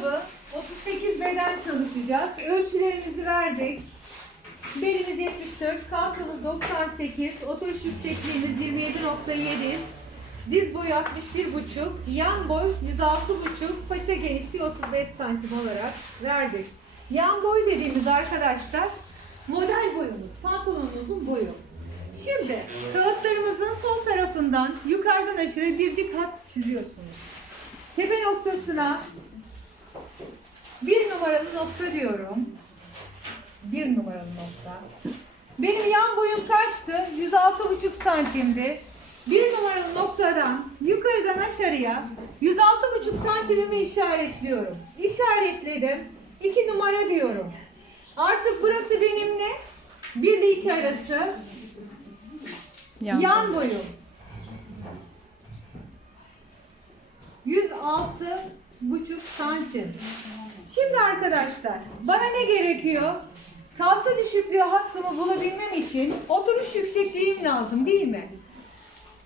kalıbı 38 beden çalışacağız. Ölçülerimizi verdik. Belimiz 74, kalçamız 98, oturuş yüksekliğimiz 27.7, diz boyu 61.5, yan boy 106.5, paça genişliği 35 santim olarak verdik. Yan boy dediğimiz arkadaşlar model boyumuz, pantolonumuzun boyu. Şimdi kağıtlarımızın sol tarafından yukarıdan aşağı bir dik hat çiziyorsunuz. Tepe noktasına bir numaralı nokta diyorum. Bir numaralı nokta. Benim yan boyum kaçtı? 106,5 santimdi. Bir numaralı noktadan yukarıdan aşağıya 106,5 santimimi işaretliyorum. İşaretledim. 2 numara diyorum. Artık burası benim ne? 1 ile 2 arası Yan yan boyum. 106 buçuk santim. Şimdi arkadaşlar bana ne gerekiyor? Kalça düşüklüğü hakkımı bulabilmem için oturuş yüksekliğim lazım değil mi?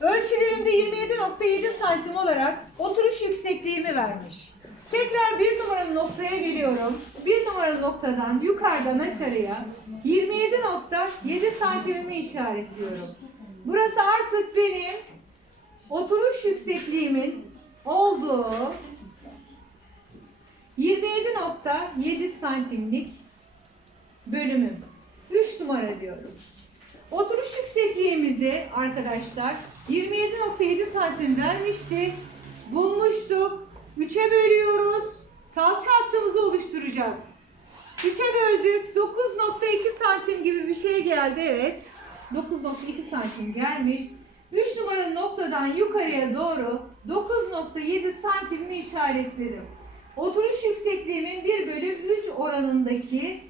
Ölçülerimde 27.7 santim olarak oturuş yüksekliğimi vermiş. Tekrar bir numaralı noktaya geliyorum. Bir numaralı noktadan yukarıdan aşağıya 27.7 santimimi işaretliyorum. Burası artık benim oturuş yüksekliğimin olduğu 27.7 santimlik bölümüm. 3 numara diyorum. Oturuş yüksekliğimizi arkadaşlar 27.7 santim vermişti. Bulmuştuk. 3'e bölüyoruz. Kalça hattımızı oluşturacağız. 3'e böldük. 9.2 santim gibi bir şey geldi. Evet. 9.2 santim gelmiş. 3 numaralı noktadan yukarıya doğru 9.7 santimimi işaretledim. Oturuş yüksekliğimin 1 bölü 3 oranındaki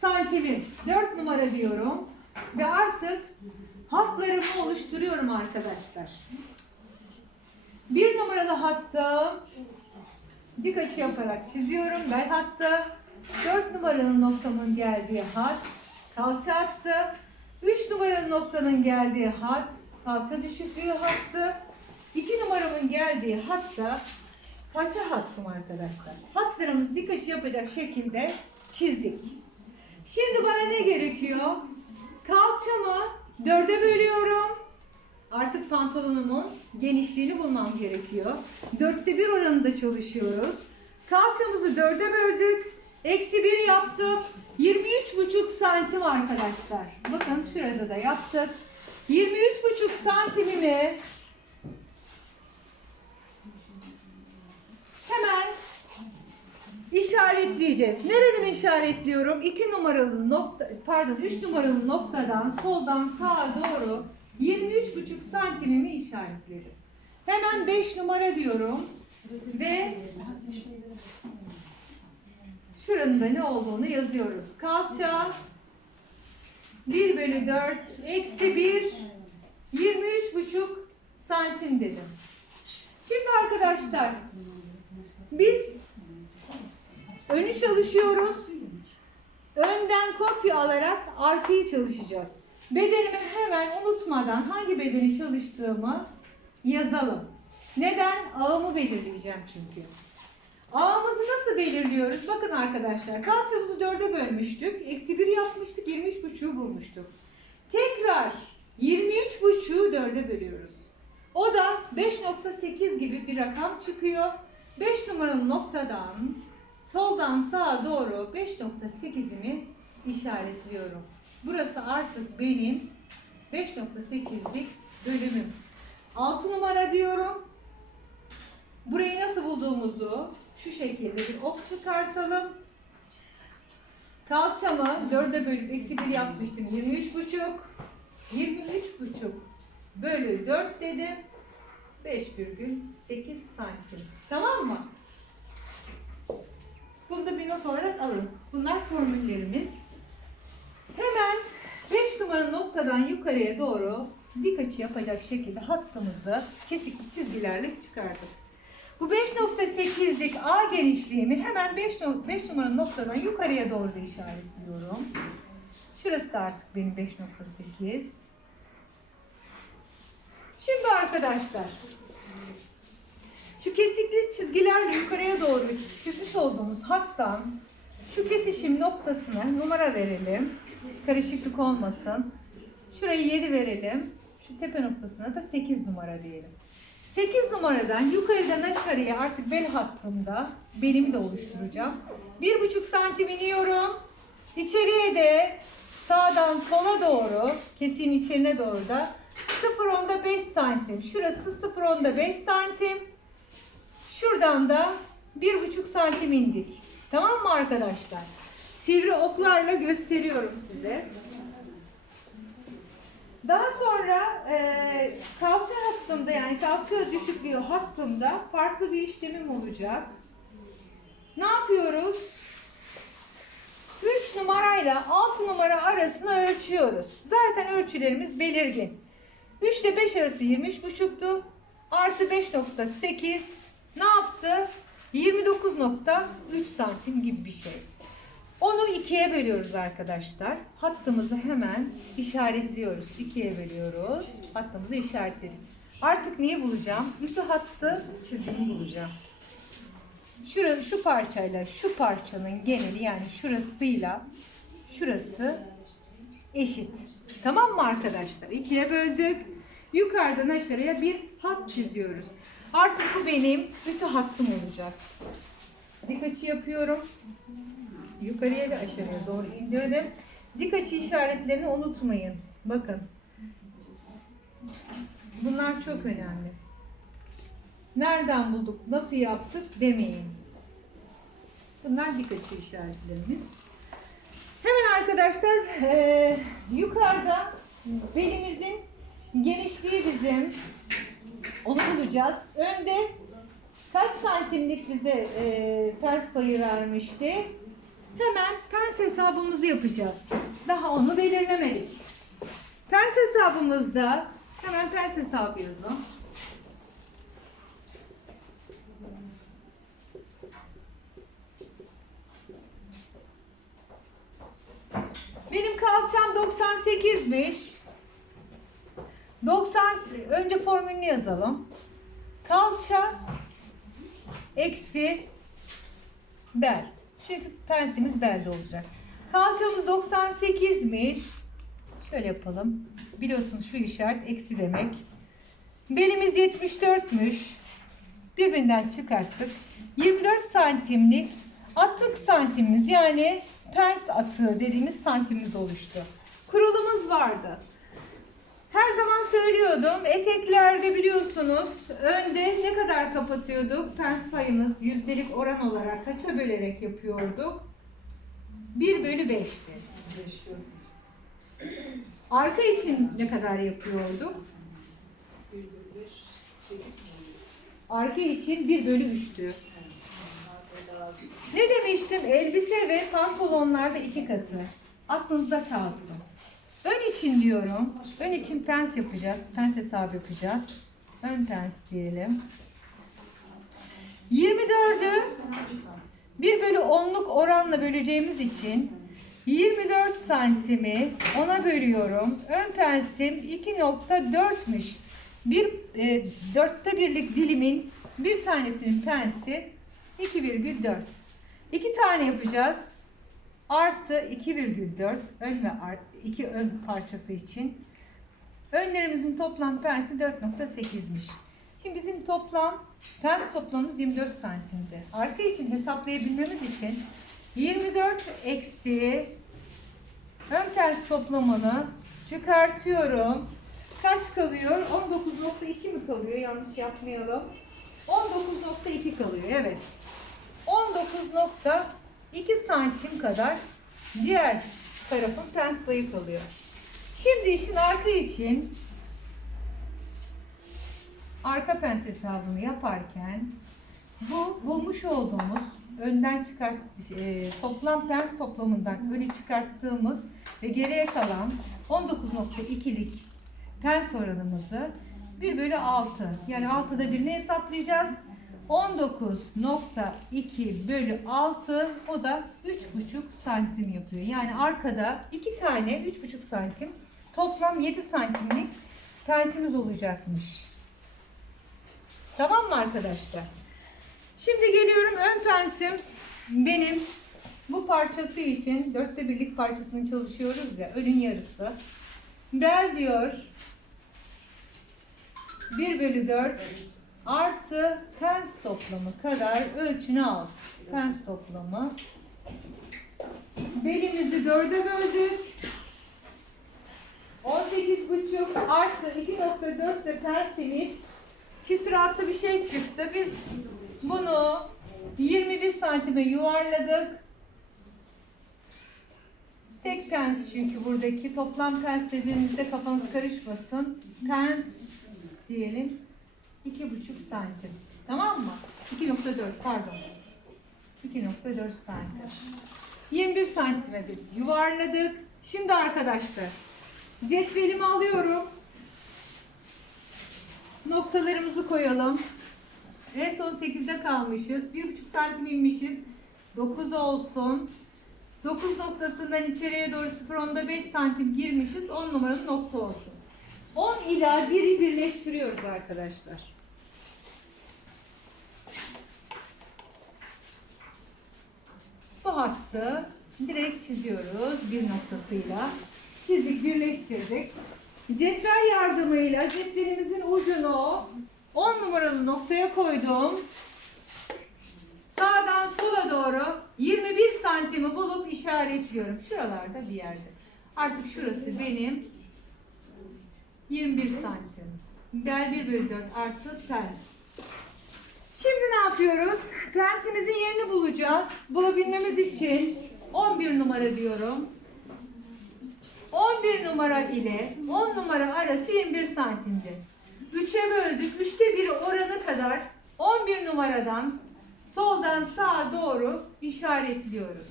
santimim. 4 numara diyorum. Ve artık hatlarımı oluşturuyorum arkadaşlar. Bir numaralı hattım dik açı yaparak çiziyorum. Bel hattı. 4 numaralı noktamın geldiği hat kalça hattı. 3 numaralı noktanın geldiği hat kalça düşüklüğü hattı. 2 numaramın geldiği hat da paça hattım arkadaşlar. Hatlarımızı dik açı yapacak şekilde çizdik. Şimdi bana ne gerekiyor? Kalçamı dörde bölüyorum. Artık pantolonumun genişliğini bulmam gerekiyor. Dörtte bir oranında çalışıyoruz. Kalçamızı dörde böldük. Eksi bir yaptık. 23,5 santim arkadaşlar. Bakın şurada da yaptık. 23,5 santimimi işaretleyeceğiz. Nereden işaretliyorum? 2 numaralı nokta, pardon 3 numaralı noktadan soldan sağa doğru 23,5 santimimi işaretledim. Hemen 5 numara diyorum ve şuranın da ne olduğunu yazıyoruz. Kalça 1 bölü 4 eksi 1 23,5 santim dedim. Şimdi arkadaşlar biz önü çalışıyoruz. Önden kopya alarak arkayı çalışacağız. Bedenimi hemen unutmadan hangi bedeni çalıştığımı yazalım. Neden? Ağımı belirleyeceğim çünkü. Ağımızı nasıl belirliyoruz? Bakın arkadaşlar kalçamızı dörde bölmüştük. Eksi bir yapmıştık. 23,5'u bulmuştuk. Tekrar 23,5'u dörde bölüyoruz. O da 5.8 gibi bir rakam çıkıyor. 5 numaralı noktadan soldan sağa doğru 5.8'imi işaretliyorum. Burası artık benim 5.8'lik bölümüm. 6 numara diyorum. Burayı nasıl bulduğumuzu şu şekilde bir ok çıkartalım. Kalçamı 4'e bölüp eksi 1 yapmıştım. 23,5 23,5 bölü 4 dedim. 5,8 santim. Tamam mı? Bunu da bir not olarak alın. Bunlar formüllerimiz. Hemen 5 numaralı noktadan yukarıya doğru dik açı yapacak şekilde hattımızı kesikli çizgilerle çıkardık. Bu 5.8'lik A genişliğimi hemen 5, 5 numaralı noktadan yukarıya doğru da işaretliyorum. Şurası da artık benim 5.8. Şimdi arkadaşlar şu kesikli çizgilerle yukarıya doğru çizmiş olduğum olduğumuz hattan şu kesişim noktasına numara verelim. Karışıklık olmasın. Şurayı 7 verelim. Şu tepe noktasına da 8 numara diyelim. 8 numaradan yukarıdan aşağıya artık bel hattımda belimi de oluşturacağım. 1,5 santim iniyorum. İçeriye de sağdan sola doğru, kesin içerine doğru da 0.5 5 santim. Şurası 0.5 5 santim. Şuradan da 1,5 santim indik. Tamam mı arkadaşlar? Sivri oklarla gösteriyorum size. Daha sonra e, kalça hattımda yani kalça düşüklüğü hattımda farklı bir işlemim olacak. Ne yapıyoruz? 3 numarayla 6 numara arasını ölçüyoruz. Zaten ölçülerimiz belirgin. 3 ile 5 arası 23,5'tu. Artı 5.8 ne yaptı? 29.3 santim gibi bir şey. Onu ikiye bölüyoruz arkadaşlar. Hattımızı hemen işaretliyoruz. İkiye bölüyoruz. Hattımızı işaretledik. Artık neyi bulacağım? Ütü hattı çizgimi bulacağım. Şura, şu parçayla şu parçanın geneli yani şurasıyla şurası eşit. Tamam mı arkadaşlar? İkiye böldük. Yukarıdan aşağıya bir hat çiziyoruz. Artık bu benim ütü hattım olacak. Dik açı yapıyorum. Yukarıya ve aşağıya doğru indirdim. Dik açı işaretlerini unutmayın. Bakın. Bunlar çok önemli. Nereden bulduk, nasıl yaptık demeyin. Bunlar dik açı işaretlerimiz. Hemen arkadaşlar eee, yukarıda belimizin genişliği bizim. Onu bulacağız. Önde kaç santimlik bize eee ters payı vermişti? Hemen pens hesabımızı yapacağız. Daha onu belirlemedik. Pens hesabımızda hemen pens hesabı yazın. Benim kalçam 98'miş. 90 önce formülünü yazalım. Kalça eksi bel. Çünkü pensimiz belde olacak. Kalçamız 98'miş. Şöyle yapalım. Biliyorsunuz şu işaret eksi demek. Belimiz 74'müş. Birbirinden çıkarttık. 24 santimlik atık santimimiz yani pens atığı dediğimiz santimimiz oluştu. Kurulumuz vardı. Her zaman söylüyordum. Eteklerde biliyorsunuz önde ne kadar kapatıyorduk? Pens payımız yüzdelik oran olarak kaça bölerek yapıyorduk? 1 bölü 5'ti. Arka için ne kadar yapıyorduk? Arka için 1 bölü 3'tü. Ne demiştim? Elbise ve pantolonlarda iki katı. Aklınızda kalsın. Ön için diyorum. Ön için pens yapacağız. Pens hesabı yapacağız. Ön pens diyelim. 24'ü 1 bölü 10'luk oranla böleceğimiz için 24 santimi 10'a bölüyorum. Ön pensim 2.4'müş. Bir e, dörtte birlik dilimin bir tanesinin pensi 2,4. İki tane yapacağız. Artı 2,4 ön ve iki ön parçası için. Önlerimizin toplam pensi 4.8'miş. Şimdi bizim toplam pens toplamımız 24 santimdi. Arka için hesaplayabilmemiz için 24 eksi ön pens toplamını çıkartıyorum. Kaç kalıyor? 19.2 mi kalıyor? Yanlış yapmayalım. 19.2 kalıyor. Evet. 19.2 santim kadar diğer tarafın pens payı kalıyor. Şimdi işin arka için arka pens hesabını yaparken bu bulmuş olduğumuz önden çıkart e, toplam pens toplamından öne çıkarttığımız ve geriye kalan 19.2'lik pens oranımızı 1 bölü 6 yani 6'da birini hesaplayacağız. 19.2 bölü 6 o da 3,5 santim yapıyor. Yani arkada iki tane 3,5 santim toplam 7 santimlik pensimiz olacakmış. Tamam mı arkadaşlar? Şimdi geliyorum ön pensim benim bu parçası için dörtte birlik parçasını çalışıyoruz ya önün yarısı. Bel diyor 1 bölü 4 artı pens toplamı kadar ölçünü al. Pens toplamı. Belimizi dörde böldük. 18,5 artı 2.4 de pensimiz küsuratlı bir şey çıktı. Biz bunu 21 santime yuvarladık. Tek pens çünkü buradaki toplam pens dediğimizde kafanız karışmasın. Pens diyelim 2,5 santim. Tamam mı? 2.4 pardon. 2.4 santim. 21 santime biz yuvarladık. Şimdi arkadaşlar cetvelimi alıyorum. Noktalarımızı koyalım. En son 8'de kalmışız. 1,5 santim inmişiz. 9 olsun. 9 noktasından içeriye doğru 0.5 5 santim girmişiz. 10 numaralı nokta olsun. 10 ila 1'i birleştiriyoruz arkadaşlar. Bu hattı direkt çiziyoruz bir noktasıyla. Çizdik, birleştirdik. Cetvel yardımıyla cetvelimizin ucunu 10 numaralı noktaya koydum. Sağdan sola doğru 21 santimi bulup işaretliyorum. Şuralarda bir yerde. Artık şurası benim 21 santim. Bel 1 bölü 4 artı ters. Şimdi ne yapıyoruz? Pensimizin yerini bulacağız. Bulabilmemiz için 11 numara diyorum. 11 numara ile 10 numara arası 21 santimdi. 3'e böldük. 3'te 1'i oranı kadar 11 numaradan soldan sağa doğru işaretliyoruz.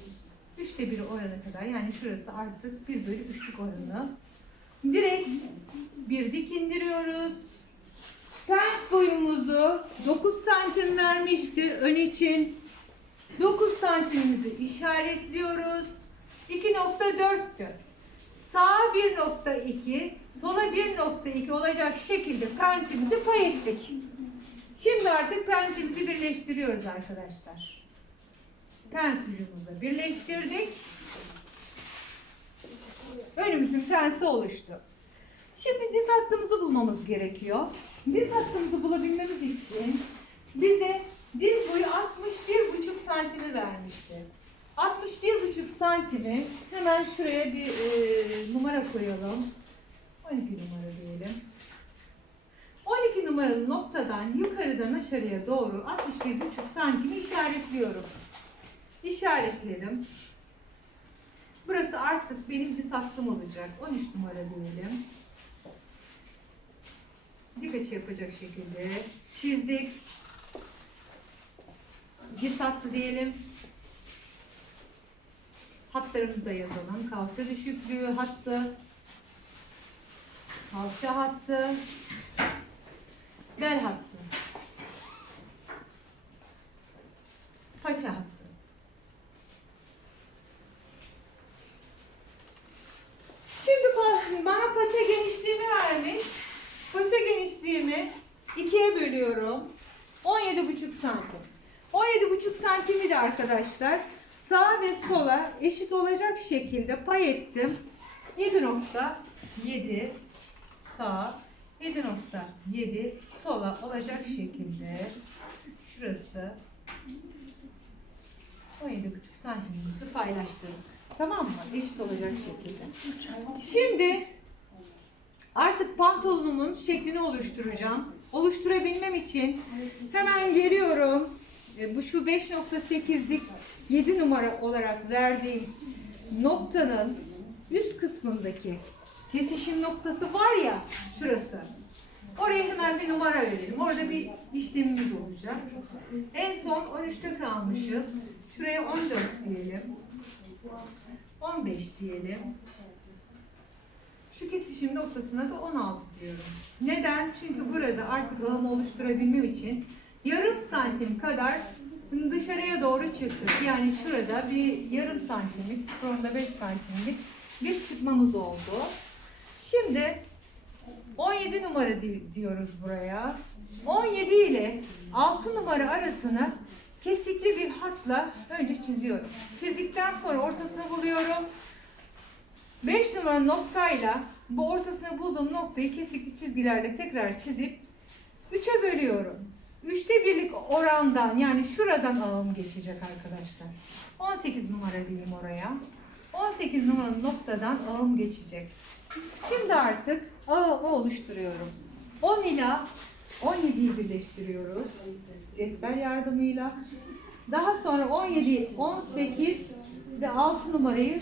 3'te 1'i oranı kadar yani şurası artık 1 bölü 3'lük oranı. Direkt bir dik indiriyoruz. Pens boyumuzu 9 santim vermişti ön için. 9 santimimizi işaretliyoruz. 2.4'tü. Sağa 1.2, sola 1.2 olacak şekilde pensimizi pay ettik. Şimdi artık pensimizi birleştiriyoruz arkadaşlar. Pens birleştirdik. Önümüzün pensi oluştu. Şimdi diz hattımızı bulmamız gerekiyor. Diz hattımızı bulabilmemiz için bize diz boyu 61,5 santimi vermişti. 61,5 santimi hemen şuraya bir e, numara koyalım. 12 numara diyelim. 12 numaralı noktadan yukarıdan aşağıya doğru 61,5 santimi işaretliyorum. İşaretledim. Burası artık benim diz hattım olacak. 13 numara diyelim. Dik açı yapacak şekilde çizdik. Diz hattı diyelim. Hatlarımızı da yazalım. Kalça düşüklüğü hattı. Kalça hattı. Bel hattı. Paça hattı. Şimdi bana paça genişliğimi vermiş. Paça genişliğimi ikiye bölüyorum. 17,5 santim. 17,5 santimi de arkadaşlar sağa ve sola eşit olacak şekilde pay ettim. 7.7 sağ 7.7 sola olacak şekilde şurası 17,5 santimimizi paylaştırdık. Tamam mı? Eşit olacak şekilde. Şimdi artık pantolonumun şeklini oluşturacağım. Oluşturabilmem için hemen geliyorum. E, Bu şu 5.8'lik 7 numara olarak verdiğim noktanın üst kısmındaki kesişim noktası var ya şurası. Oraya hemen bir numara verelim. Orada bir işlemimiz olacak. En son 13'te kalmışız. Şuraya 14 diyelim. 15 diyelim. Şu kesişim noktasına da 16 diyorum. Neden? Çünkü burada artık ağımı oluşturabilmem için yarım santim kadar dışarıya doğru çıktık. Yani şurada bir yarım santimlik, 0.5 santimlik bir çıkmamız oldu. Şimdi 17 numara di- diyoruz buraya. 17 ile 6 numara arasını kesikli bir hatla önce çiziyorum. Çizdikten sonra ortasını buluyorum. 5 numara noktayla bu ortasını bulduğum noktayı kesikli çizgilerle tekrar çizip 3'e bölüyorum. 3'te birlik orandan yani şuradan ağım geçecek arkadaşlar. 18 numara diyeyim oraya. 18 numaralı noktadan ağım geçecek. Şimdi artık ağımı oluşturuyorum. 10 ila 17'yi birleştiriyoruz. Cetvel yardımıyla. Daha sonra 17, 18 ve 6 numarayı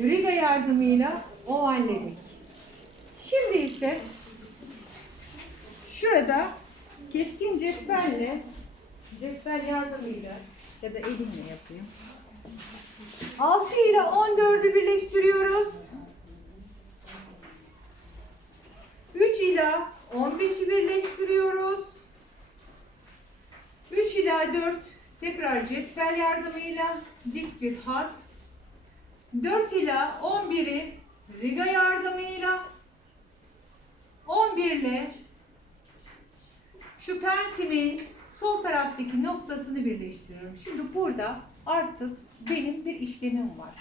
Riga yardımıyla ovalledik. Şimdi ise şurada keskin cetvelle cetvel yardımıyla ya da elimle yapayım. 6 ile 14'ü birleştiriyoruz. 3 ile 15'i birleştiriyoruz. 3 ila 4 tekrar cetvel yardımıyla dik bir hat. 4 ila 11'i riga yardımıyla 11 ile şu pensimin sol taraftaki noktasını birleştiriyorum. Şimdi burada artık benim bir işlemim var.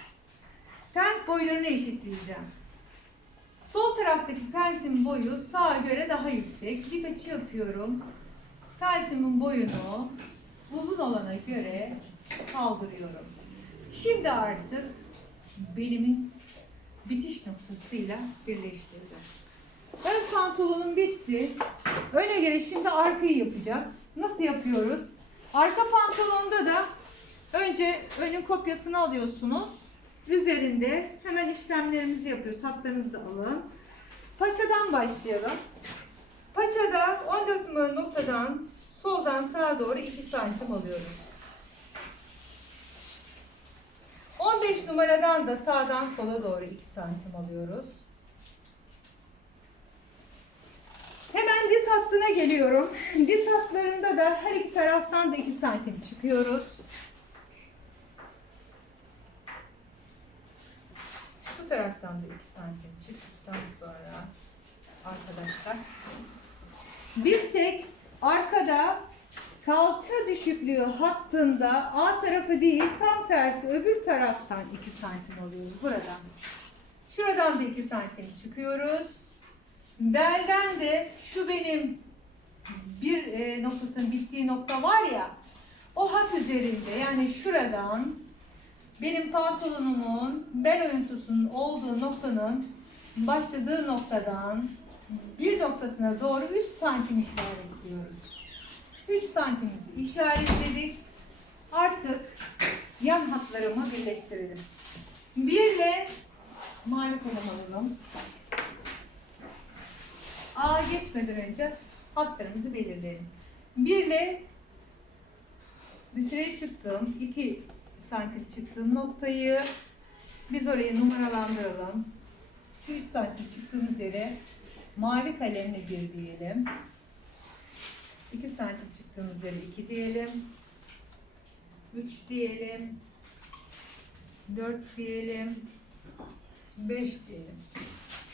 Pens boylarını eşitleyeceğim. Sol taraftaki pensimin boyu sağa göre daha yüksek. Bir açı yapıyorum. Pensimin boyunu uzun olana göre kaldırıyorum. Şimdi artık belimin bitiş noktasıyla birleştirdim. Ön pantolonum bitti. Öne göre şimdi arkayı yapacağız. Nasıl yapıyoruz? Arka pantolonda da önce önün kopyasını alıyorsunuz. Üzerinde hemen işlemlerimizi yapıyoruz. Hatlarınızı da alın. Paçadan başlayalım. Paçada 14 numaralı noktadan soldan sağa doğru 2 santim alıyoruz. 15 numaradan da sağdan sola doğru 2 santim alıyoruz. Hemen diz hattına geliyorum. Diz hatlarında da her iki taraftan da 2 santim çıkıyoruz. Bu taraftan da 2 santim çıktıktan sonra arkadaşlar bir tek arkada kalça düşüklüğü hattında A tarafı değil tam tersi öbür taraftan 2 santim alıyoruz buradan. Şuradan da 2 santim çıkıyoruz. Belden de şu benim bir e, noktasının bittiği nokta var ya o hat üzerinde yani şuradan benim pantolonumun bel örüntüsünün olduğu noktanın başladığı noktadan bir noktasına doğru 3 santim işaretliyoruz. 3 santimizi işaretledik. Artık yan hatlarımı birleştirelim. Bir ile mavi alalım. A geçmeden önce hatlarımızı belirleyelim. Bir ile dışarıya çıktığım 2 santim çıktığım noktayı biz orayı numaralandıralım. Şu 3 santim çıktığımız yere mavi kalemle bir diyelim. 2 santim çıktığımız yere 2 diyelim. 3 diyelim. 4 diyelim. 5 diyelim.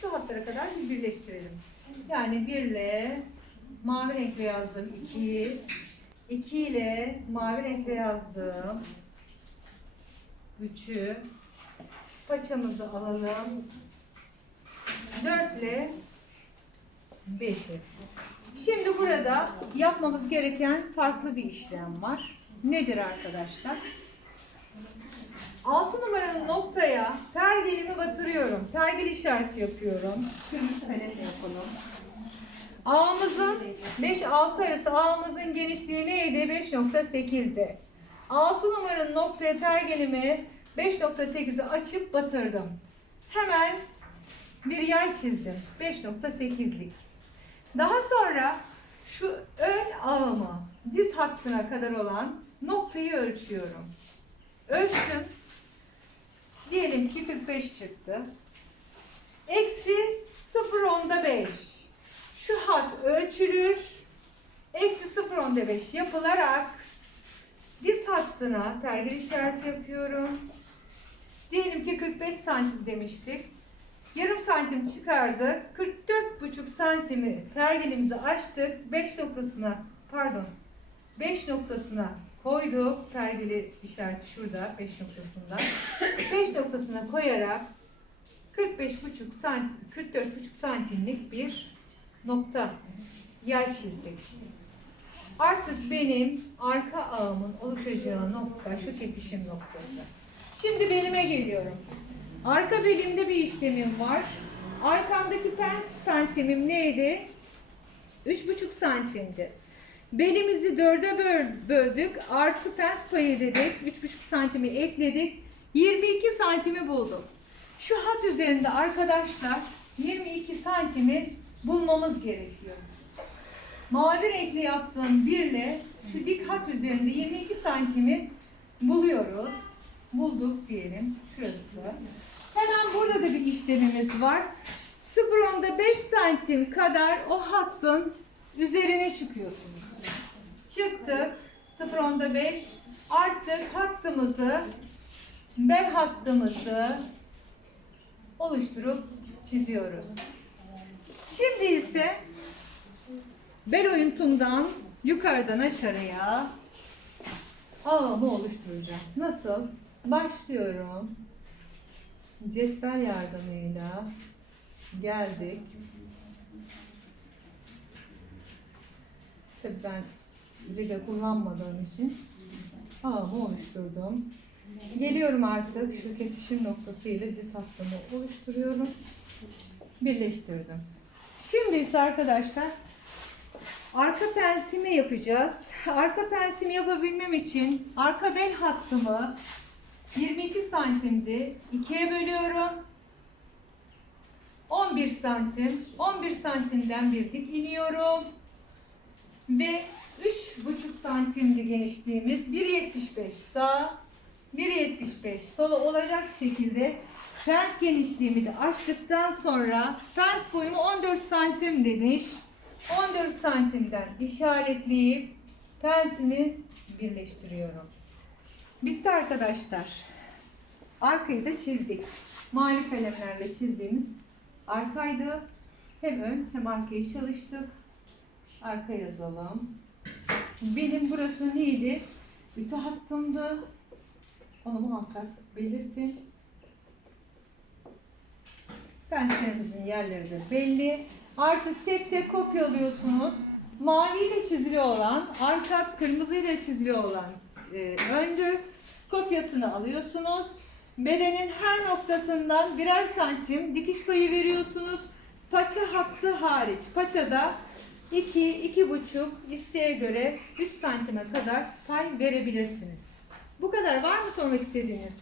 Şu hatlara kadar bir birleştirelim. Yani 1 ile mavi renkle yazdım 2. 2 ile mavi renkle yazdım. 3'ü. Paçamızı alalım. 4 ile 5'i. Şimdi burada yapmamız gereken farklı bir işlem var. Nedir arkadaşlar? 6 numaralı noktaya pergelimi batırıyorum. Pergel işareti yapıyorum. Kırmızı kalemle yapalım. Ağımızın 5-6 arası ağımızın genişliği neydi? 5.8'di. 6 numaralı noktaya pergelimi 5.8'i açıp batırdım. Hemen bir yay çizdim. 5.8'lik. Daha sonra şu ön ağımı diz hattına kadar olan noktayı ölçüyorum. Ölçtüm. Diyelim ki 45 çıktı. Eksi 0.5. beş. Şu hat ölçülür. Eksi 0.5 yapılarak diz hattına pergel işareti yapıyorum. Diyelim ki 45 santim demiştik. Yarım santim çıkardık. 44,5 santimi pergelimizi açtık. 5 noktasına pardon 5 noktasına koyduk. Pergeli işareti şurada 5 noktasında. 5 noktasına koyarak 45,5 santim, 44,5 santimlik bir nokta yer çizdik. Artık benim arka ağımın oluşacağı nokta şu kesişim noktası. Şimdi belime geliyorum. Arka belimde bir işlemim var. Arkamdaki pens santimim neydi? 3,5 santimdi. Belimizi dörde böl- böldük. Artı pens payı dedik. 3,5 santimi ekledik. 22 santimi bulduk. Şu hat üzerinde arkadaşlar 22 santimi bulmamız gerekiyor. Mavi renkli yaptığım birle şu dik hat üzerinde 22 santimi buluyoruz. Bulduk diyelim. Şurası. Hemen burada da bir işlemimiz var. 0.5 santim kadar o hattın üzerine çıkıyorsunuz. Çıktık. 0.5 artık hattımızı bel hattımızı oluşturup çiziyoruz. Şimdi ise bel oyuntumdan yukarıdan aşağıya ağımı oluşturacağım. Nasıl? Başlıyorum. Cetvel yardımıyla geldik. Tabii ben rige kullanmadığım için ağımı oluşturdum. Geliyorum artık şu kesişim noktasıyla diz hattımı oluşturuyorum. Birleştirdim. Şimdi ise arkadaşlar arka pensimi yapacağız. Arka pensimi yapabilmem için arka bel hattımı 22 santimdi. ikiye bölüyorum. 11 santim. 11 santimden bir dik iniyorum. Ve 3,5 santimdi genişliğimiz. 1,75 sağ, 1,75 sola olacak şekilde pens genişliğimi de açtıktan sonra pens boyumu 14 santim demiş. 14 santimden işaretleyip pensimi birleştiriyorum. Bitti arkadaşlar. Arkayı da çizdik. Mavi kalemlerle çizdiğimiz arkaydı. Hem ön hem arkayı çalıştık. Arka yazalım. Benim burası neydi? Ütü hattımdı. Onu muhakkak belirtin. Penslerimizin yerleri de belli. Artık tek tek kopyalıyorsunuz. Maviyle çizili olan, arka kırmızıyla çizili olan e, öndü. Kopyasını alıyorsunuz. Bedenin her noktasından birer santim dikiş payı veriyorsunuz. Paça hattı hariç. Paçada 2, 2,5 isteğe göre 3 santime kadar pay verebilirsiniz. Bu kadar. Var mı sormak istediğiniz?